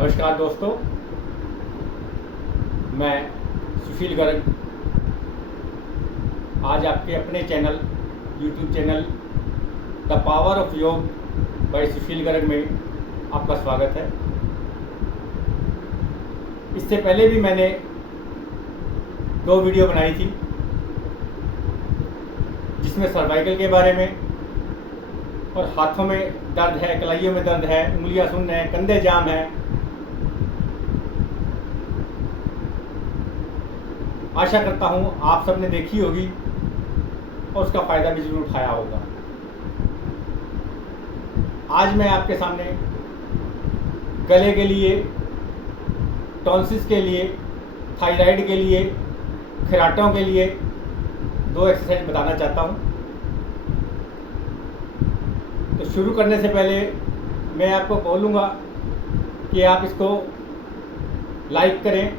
नमस्कार दोस्तों, मैं सुशील गर्ग आज आपके अपने channel YouTube channel the power of योग बाय सुशील गर्ग में आपका स्वागत है। इससे पहले भी मैंने 2 वीडियो बनाई थी जिसमें सर्वाइकल के बारे में और हाथों में दर्द है, कलाइयों में दर्द है, उंगलियां सुन्न है, कंधे जाम है। आशा करता हूँ आप सबने देखी होगी और उसका फ़ायदा भी ज़रूर उठाया होगा। आज मैं आपके सामने गले के लिए, टॉन्सिस के लिए, थायराइड के लिए, खराटों के लिए 2 एक्सरसाइज बताना चाहता हूँ। तो शुरू करने से पहले मैं आपको बोलूँगा कि आप इसको लाइक करें,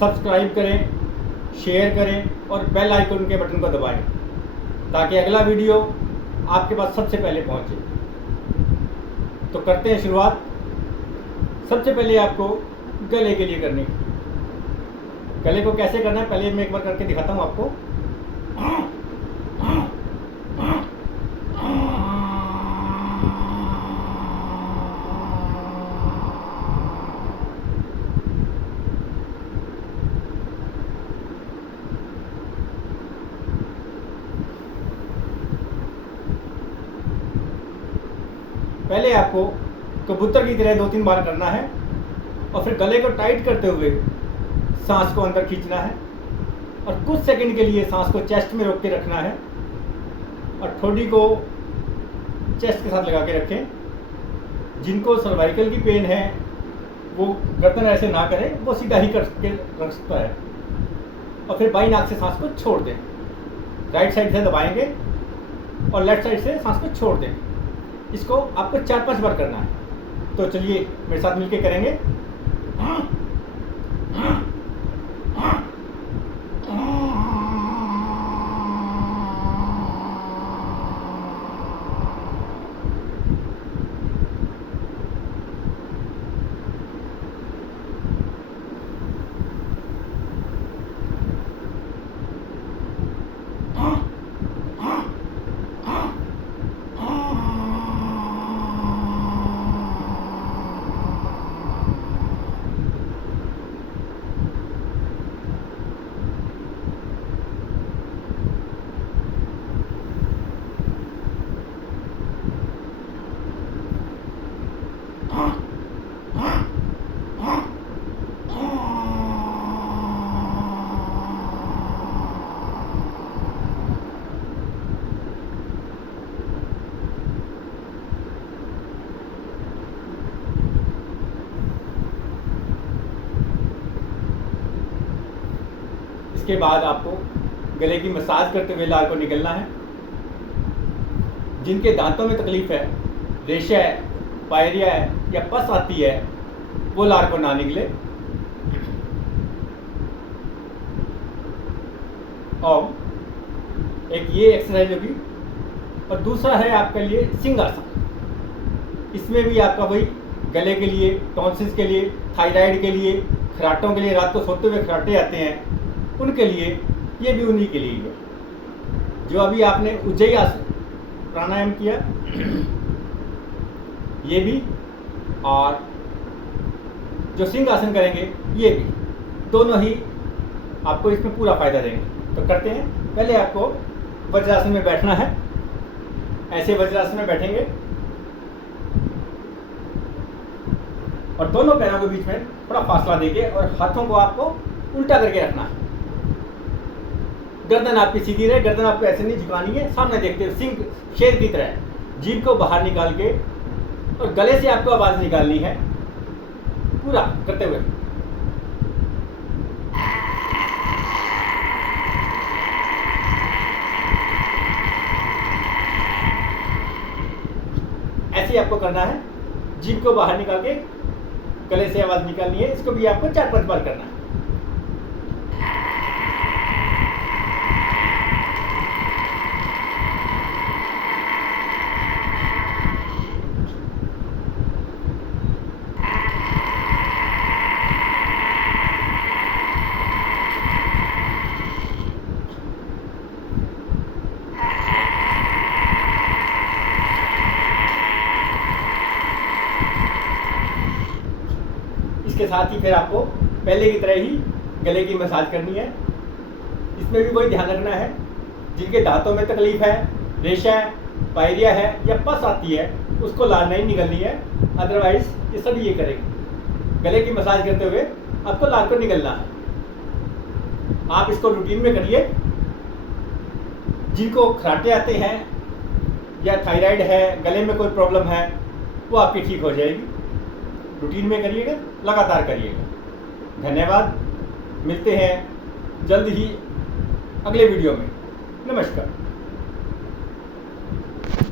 सब्सक्राइब करें, शेयर करें और बेल आइकन के बटन को दबाएं ताकि अगला वीडियो आपके पास सबसे पहले पहुंचे। तो करते हैं शुरुआत। सबसे पहले आपको गले के लिए करनी है। गले को कैसे करना है पहले मैं एक बार करके दिखाता हूं आपको। पहले आपको कबूतर की तरह 2-3 बार करना है और फिर गले को टाइट करते हुए सांस को अंदर खींचना है और कुछ सेकंड के लिए सांस को चेस्ट में रोक के रखना है और ठोड़ी को चेस्ट के साथ लगा के रखें। जिनको सर्वाइकल की पेन है वो गर्दन ऐसे ना करें, वो सीधा ही करके रख सकता है और फिर बाई नाक से सांस को छोड़ दें। राइट साइड से दबाएंगे और लेफ्ट साइड से सांस को छोड़ दें। इसको आपको 4-5 बार करना है। तो चलिए मेरे साथ मिलके करेंगे। इसके बाद आपको गले की मसाज करते हुए लार को निकलना है। जिनके दांतों में तकलीफ है, रेशा है, पायरिया है या पस आती है, वो लार को ना निकले। और एक ये एक्सरसाइज होगी और दूसरा है आपके लिए सिंहासन। इसमें भी आपका वही गले के लिए, टॉन्सिस के लिए, थायराइड के लिए, खराटों के लिए, रात को सोते हुए खराटे आते हैं उनके लिए, ये भी उन्हीं के लिए है। जो अभी आपने उज्जयी आसन प्राणायाम किया ये भी, और जो सिंहासन करेंगे ये भी, दोनों ही आपको इसमें पूरा फायदा देंगे। तो करते हैं। पहले आपको वज्रासन में बैठना है। ऐसे वज्रासन में बैठेंगे और दोनों पैरों के बीच में थोड़ा फासला देके और हाथों को आपको उल्टा करके रखना है। गर्दन आपकी सीधी रहे, गर्दन आपको ऐसे नहीं झुकानी है, सामने देखते हुए सिंह शेर की तरह जीभ को बाहर निकाल के और गले से आपको आवाज निकालनी है पूरा करते हुए। ऐसे आपको करना है, जीभ को बाहर निकाल के गले से आवाज निकालनी है। इसको भी आपको 4-5 बार करना है। इसके साथ ही फिर आपको पहले की तरह ही गले की मसाज करनी है। इसमें भी वही ध्यान रखना है, जिनके दांतों में तकलीफ है, रेशा है, पायरिया है या पस आती है, उसको लार नहीं निकलनी है। अदरवाइज ये सब ये करेंगे। गले की मसाज करते हुए आपको लार को निकलना है। आप इसको रूटीन में करिए। जिनको खराटे आते हैं या थायराइड है, गले में कोई प्रॉब्लम है, वो आपकी ठीक हो जाएगी। रूटीन में करिएगा, लगातार करिएगा। धन्यवाद। मिलते हैं जल्द ही अगले वीडियो में। नमस्कार।